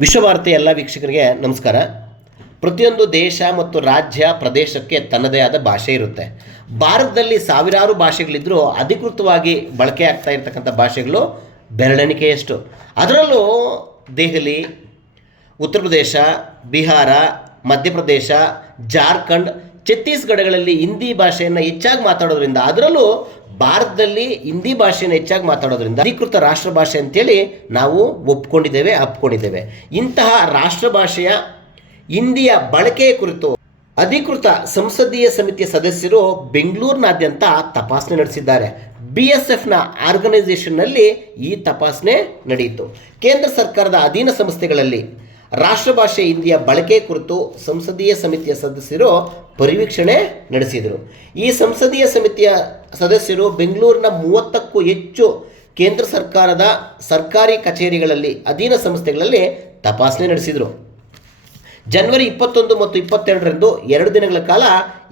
ವಿಶ್ವಭಾರತಿ ಎಲ್ಲ ವೀಕ್ಷಕರಿಗೆ ನಮಸ್ಕಾರ. ಪ್ರತಿಯೊಂದು ದೇಶ ಮತ್ತು ರಾಜ್ಯ ಪ್ರದೇಶಕ್ಕೆ ತನ್ನದೇ ಆದ ಭಾಷೆ ಇರುತ್ತೆ. ಭಾರತದಲ್ಲಿ ಸಾವಿರಾರು ಭಾಷೆಗಳಿದ್ದರೂ ಅಧಿಕೃತವಾಗಿ ಬಳಕೆ ಆಗ್ತಾ ಇರತಕ್ಕಂಥ ಭಾಷೆಗಳು ಬೆರಳೆಣಿಕೆಯಷ್ಟು. ಅದರಲ್ಲೂ ದೆಹಲಿ, ಉತ್ತರ ಪ್ರದೇಶ, ಬಿಹಾರ ಮಧ್ಯಪ್ರದೇಶ ಜಾರ್ಖಂಡ್, ಛತ್ತೀಸ್ಗಢಗಳಲ್ಲಿ ಹಿಂದಿ ಭಾಷೆಯನ್ನು ಹೆಚ್ಚಾಗಿ ಮಾತಾಡೋದ್ರಿಂದ ಅದರಲ್ಲೂ ಭಾರತದಲ್ಲಿ ಹಿಂದಿ ಭಾಷೆಯನ್ನು ಹೆಚ್ಚಾಗಿ ಮಾತಾಡೋದ್ರಿಂದ ಅಧಿಕೃತ ರಾಷ್ಟ್ರ ಭಾಷೆ ಅಂತೇಳಿ ನಾವು ಒಪ್ಕೊಂಡಿದ್ದೇವೆ, ಅಪ್ಕೊಂಡಿದ್ದೇವೆ. ಇಂತಹ ರಾಷ್ಟ್ರ ಭಾಷೆಯ ಹಿಂದಿಯ ಬಳಕೆಯ ಕುರಿತು ಅಧಿಕೃತ ಸಂಸದೀಯ ಸಮಿತಿಯ ಸದಸ್ಯರು ಬೆಂಗಳೂರಿನಾದ್ಯಂತ ತಪಾಸಣೆ ನಡೆಸಿದ್ದಾರೆ. ಬಿ ಎಸ್ ಎಫ್ನ ಆರ್ಗನೈಸೇಷನ್ನಲ್ಲಿ ಈ ತಪಾಸಣೆ ನಡೆಯಿತು. ಕೇಂದ್ರ ಸರ್ಕಾರದ ಅಧೀನ ಸಂಸ್ಥೆಗಳಲ್ಲಿ ರಾಷ್ಟ್ರಭಾಷೆ ಹಿಂದಿಯ ಬಳಕೆ ಕುರಿತು ಸಂಸದೀಯ ಸಮಿತಿಯ ಸದಸ್ಯರು ಪರಿವೀಕ್ಷಣೆ ನಡೆಸಿದರು. ಈ ಸಂಸದೀಯ ಸಮಿತಿಯ ಸದಸ್ಯರು ಬೆಂಗಳೂರಿನ ಮೂವತ್ತಕ್ಕೂ ಹೆಚ್ಚು ಕೇಂದ್ರ ಸರ್ಕಾರದ ಸರ್ಕಾರಿ ಕಚೇರಿಗಳಲ್ಲಿ, ಅಧೀನ ಸಂಸ್ಥೆಗಳಲ್ಲಿ ತಪಾಸಣೆ ನಡೆಸಿದರು. ಜನವರಿ ಇಪ್ಪತ್ತೊಂದು ಮತ್ತು ಇಪ್ಪತ್ತೆರಡರಂದು ಎರಡು ದಿನಗಳ ಕಾಲ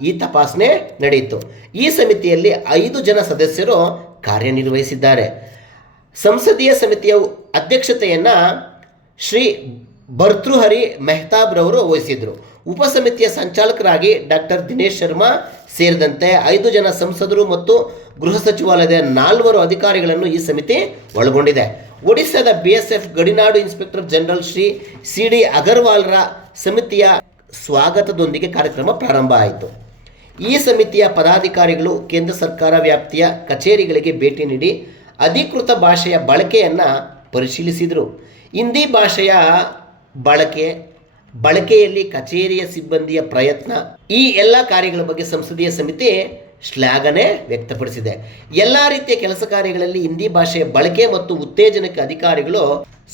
ಈ ತಪಾಸಣೆ ನಡೆಯಿತು. ಈ ಸಮಿತಿಯಲ್ಲಿ ಐದು ಜನ ಸದಸ್ಯರು ಕಾರ್ಯನಿರ್ವಹಿಸಿದ್ದಾರೆ. ಸಂಸದೀಯ ಸಮಿತಿಯ ಅಧ್ಯಕ್ಷತೆಯನ್ನು ಶ್ರೀ ಭರ್ತೃಹರಿ ಮೆಹ್ತಾಬ್ರವರು ವಹಿಸಿದರು ಉಪಸಮಿತಿಯ ಸಂಚಾಲಕರಾಗಿ ಡಾಕ್ಟರ್ ದಿನೇಶ್ ಶರ್ಮಾ ಸೇರಿದಂತೆ ಐದು ಜನ ಸಂಸದರು ಮತ್ತು ಗೃಹ ಸಚಿವಾಲಯದ ನಾಲ್ವರು ಅಧಿಕಾರಿಗಳನ್ನು ಈ ಸಮಿತಿ ಒಳಗೊಂಡಿದೆ. ಒಡಿಶಾದ B S F ಗಡಿನಾಡು inspector general Shri C D ಅಗರ್ವಾಲ್ರ ಸಮಿತಿಯ ಸ್ವಾಗತದೊಂದಿಗೆ ಕಾರ್ಯಕ್ರಮ ಪ್ರಾರಂಭ ಆಯಿತು. ಈ ಸಮಿತಿಯ ಪದಾಧಿಕಾರಿಗಳು ಕೇಂದ್ರ ಸರ್ಕಾರ ವ್ಯಾಪ್ತಿಯ ಕಚೇರಿಗಳಿಗೆ ಭೇಟಿ ನೀಡಿ ಅಧಿಕೃತ ಭಾಷೆಯ ಬಳಕೆಯನ್ನು ಪರಿಶೀಲಿಸಿದರು. ಹಿಂದಿ ಭಾಷೆಯ ಬಳಕೆ, ಬಳಕೆಯಲ್ಲಿ ಕಚೇರಿಯ ಸಿಬ್ಬಂದಿಯ ಪ್ರಯತ್ನ, ಈ ಎಲ್ಲ ಕಾರ್ಯಗಳ ಬಗ್ಗೆ ಸಂಸದೀಯ ಸಮಿತಿ ಶ್ಲಾಘನೆ ವ್ಯಕ್ತಪಡಿಸಿದೆ. ಎಲ್ಲ ರೀತಿಯ ಕೆಲಸ ಕಾರ್ಯಗಳಲ್ಲಿ ಹಿಂದಿ ಭಾಷೆಯ ಬಳಕೆ ಮತ್ತು ಉತ್ತೇಜನಕ್ಕೆ ಅಧಿಕಾರಿಗಳು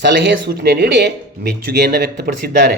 ಸಲಹೆ ಸೂಚನೆ ನೀಡಿ ಮೆಚ್ಚುಗೆಯನ್ನು ವ್ಯಕ್ತಪಡಿಸಿದ್ದಾರೆ.